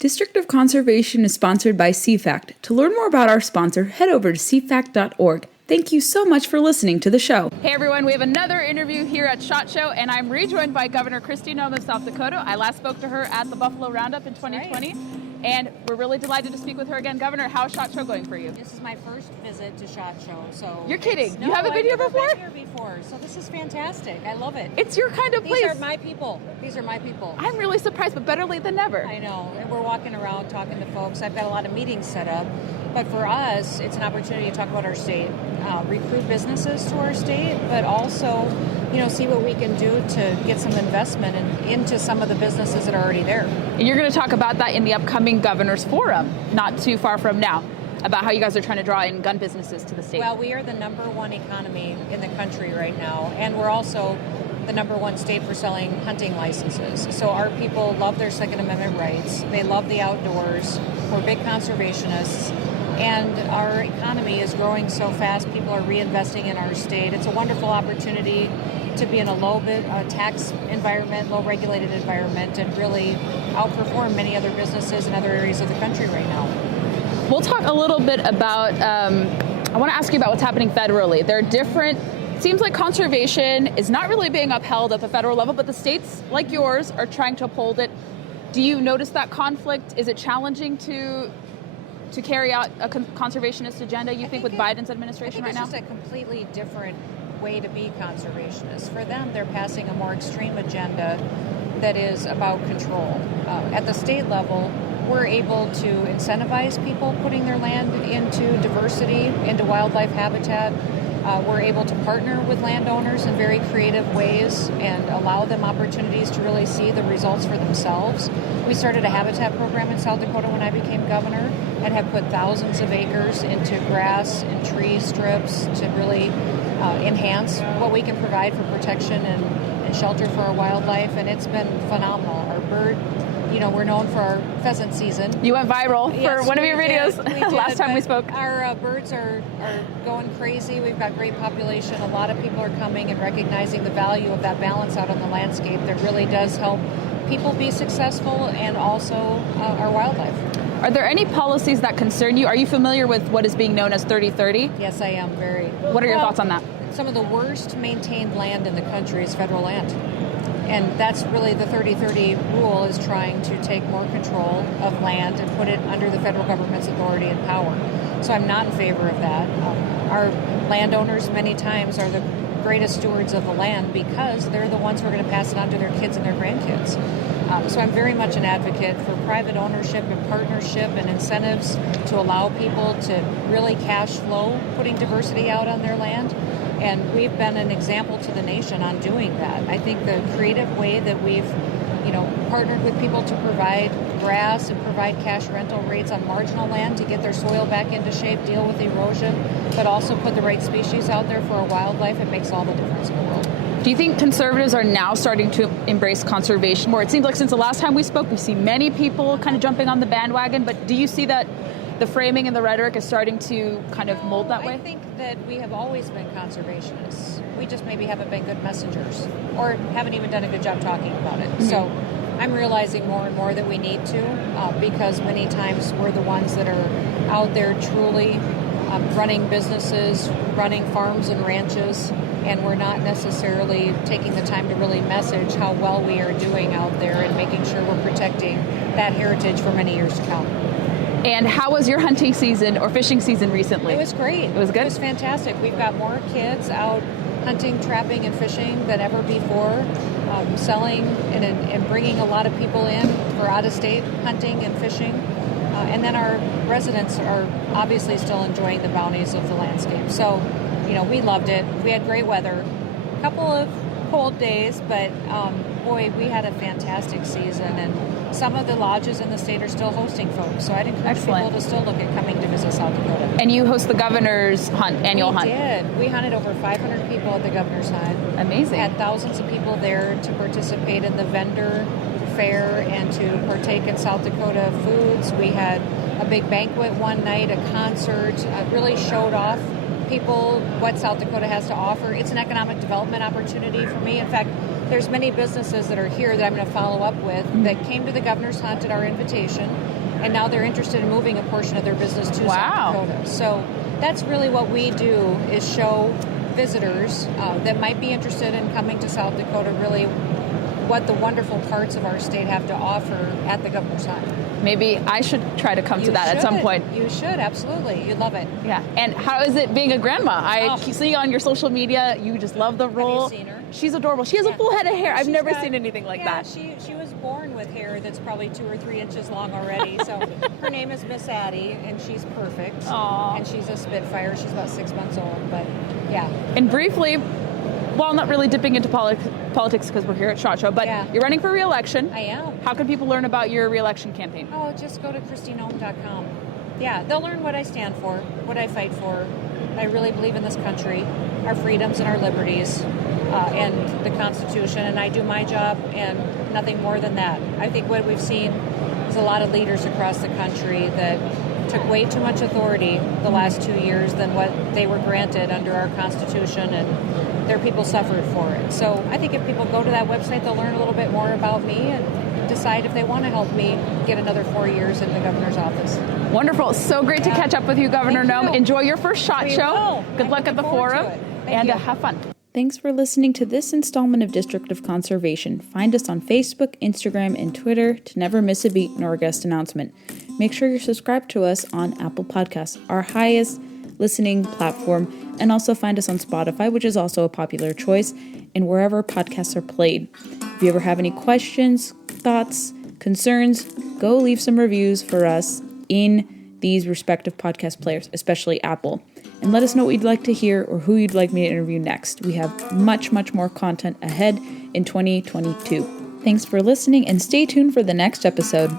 District of Conservation is sponsored by CFACT. To learn more about our sponsor, head over to cfact.org. Thank you so much for listening to the show. Hey everyone, we have another interview here at SHOT Show, and I'm rejoined by Governor Kristi Noem of South Dakota. I last spoke to her at the Buffalo Roundup in 2020. And we're really delighted to speak with her again. Governor, how's SHOT Show going for you? This is my first visit to SHOT Show, so... You're kidding? No, you haven't been here before? I've been here before, so this is fantastic. I love it. It's your kind of place. These are my people. These are my people. I'm really surprised, but better late than never. I know, and we're walking around talking to folks. I've got a lot of meetings set up, but for us, it's an opportunity to talk about our state, recruit businesses to our state, but also, see what we can do to get some investment into some of the businesses that are already there. And you're going to talk about that in the upcoming Governor's Forum, not too far from now, about how you guys are trying to draw in gun businesses to the state. Well, we are the #1 economy in the country right now, and we're also the #1 state for selling hunting licenses. So our people love their Second Amendment rights. They love the outdoors. We're big conservationists. And our economy is growing so fast, people are reinvesting in our state. It's a wonderful opportunity to be in a low tax environment, low regulated environment, and really outperform many other businesses in other areas of the country right now. We'll talk a little bit about, I want to ask you about what's happening federally. There are different, it seems like conservation is not really being upheld at the federal level, but the states like yours are trying to uphold it. Do you notice that conflict? Is it challenging to carry out a conservationist agenda, you think with Biden's administration right now? I think it's just a completely different way to be conservationist. For them, they're passing a more extreme agenda that is about control. At the state level, we're able to incentivize people putting their land into diversity, into wildlife habitat. We're able to partner with landowners in very creative ways and allow them opportunities to really see the results for themselves. We started a habitat program in South Dakota when I became governor and have put thousands of acres into grass and tree strips to really enhance what we can provide for protection and shelter for our wildlife, and it's been phenomenal. Our bird, we're known for our pheasant season. You went viral for one of your videos last time we spoke. Our birds are going crazy. We've got great population. A lot of people are coming and recognizing the value of that balance out on the landscape that really does help people be successful and also our wildlife. Are there any policies that concern you? Are you familiar with what is being known as 30/30? Yes, I am very. What are your thoughts on that? Some of the worst maintained land in the country is federal land. And that's really the 30/30 rule, is trying to take more control of land and put it under the federal government's authority and power. So I'm not in favor of that. Our landowners many times are the greatest stewards of the land because they're the ones who are going to pass it on to their kids and their grandkids. So I'm very much an advocate for private ownership and partnership and incentives to allow people to really cash flow putting diversity out on their land. And we've been an example to the nation on doing that. I think the creative way that we've, partnered with people to provide grass and provide cash rental rates on marginal land to get their soil back into shape, deal with erosion, but also put the right species out there for our wildlife, it makes all the difference in the world. Do you think conservatives are now starting to embrace conservation more? It seems like since the last time we spoke, we see many people kind of jumping on the bandwagon, but do you see that the framing and the rhetoric is starting to kind of mold that way? I think that we have always been conservationists. We just maybe haven't been good messengers or haven't even done a good job talking about it. Mm-hmm. So I'm realizing more and more that we need to because many times we're the ones that are out there truly running businesses, running farms and ranches, and we're not necessarily taking the time to really message how well we are doing out there and making sure we're protecting that heritage for many years to come. And how was your hunting season or fishing season recently? It was great. It was good? It was fantastic. We've got more kids out hunting, trapping, and fishing than ever before, selling and bringing a lot of people in for out-of-state hunting and fishing. And then our residents are obviously still enjoying the bounties of the landscape. So, we loved it. We had great weather. A couple of cold days, but boy, we had a fantastic season. And some of the lodges in the state are still hosting folks. So I'd encourage people to still look at coming to visit South Dakota. And you host the governor's annual hunt. We did. We hunted over 500 people at the governor's hunt. Amazing. We had thousands of people there to participate in the vendor fair and to partake in South Dakota foods. We had a big banquet one night, a concert, really showed off people what South Dakota has to offer. It's an economic development opportunity for me. In fact, there's many businesses that are here that I'm going to follow up with that came to the governor's hunt at our invitation, and now they're interested in moving a portion of their business to South Dakota. So that's really what we do, is show visitors that might be interested in coming to South Dakota really what the wonderful parts of our state have to offer at the governor's hunt. Maybe I should try to come to that at some point. You should, absolutely. You'd love it. Yeah. And how is it being a grandma? I see on your social media, you just love the role. Have you seen her? She's adorable. She has a full head of hair. I've She's never got- seen anything like that. She was born with hair that's probably 2 or 3 inches long already. So her name is Miss Addie, and she's perfect. Aw. And she's a Spitfire. She's about 6 months old, but yeah. And briefly, well, not really dipping into politics because we're here at SHOT Show, but you're running for re-election. I am. How can people learn about your re-election campaign? Oh, just go to KristiNoem.com. Yeah, they'll learn what I stand for, what I fight for. I really believe in this country, our freedoms and our liberties, and the Constitution, and I do my job and nothing more than that. I think what we've seen is a lot of leaders across the country that took way too much authority the last 2 years than what they were granted under our Constitution, and their people suffered for it. So I think if people go to that website, they'll learn a little bit more about me and decide if they want to help me get another 4 years in the governor's office. Wonderful. So great to catch up with you, Governor Thank Noem. you. Enjoy your first SHOT We Show. will. Good I'm luck at the looking forward forum. to it. Thank And you. have fun. Thanks for listening to this installment of District of Conservation. Find us on Facebook, Instagram, and Twitter to never miss a beat nor a guest announcement. Make sure you're subscribed to us on Apple Podcasts, our highest listening platform, and also find us on Spotify, which is also a popular choice, and wherever podcasts are played. If you ever have any questions, thoughts, concerns, go leave some reviews for us in these respective podcast players, especially Apple. And let us know what you'd like to hear or who you'd like me to interview next. We have much, much more content ahead in 2022. Thanks for listening, and stay tuned for the next episode.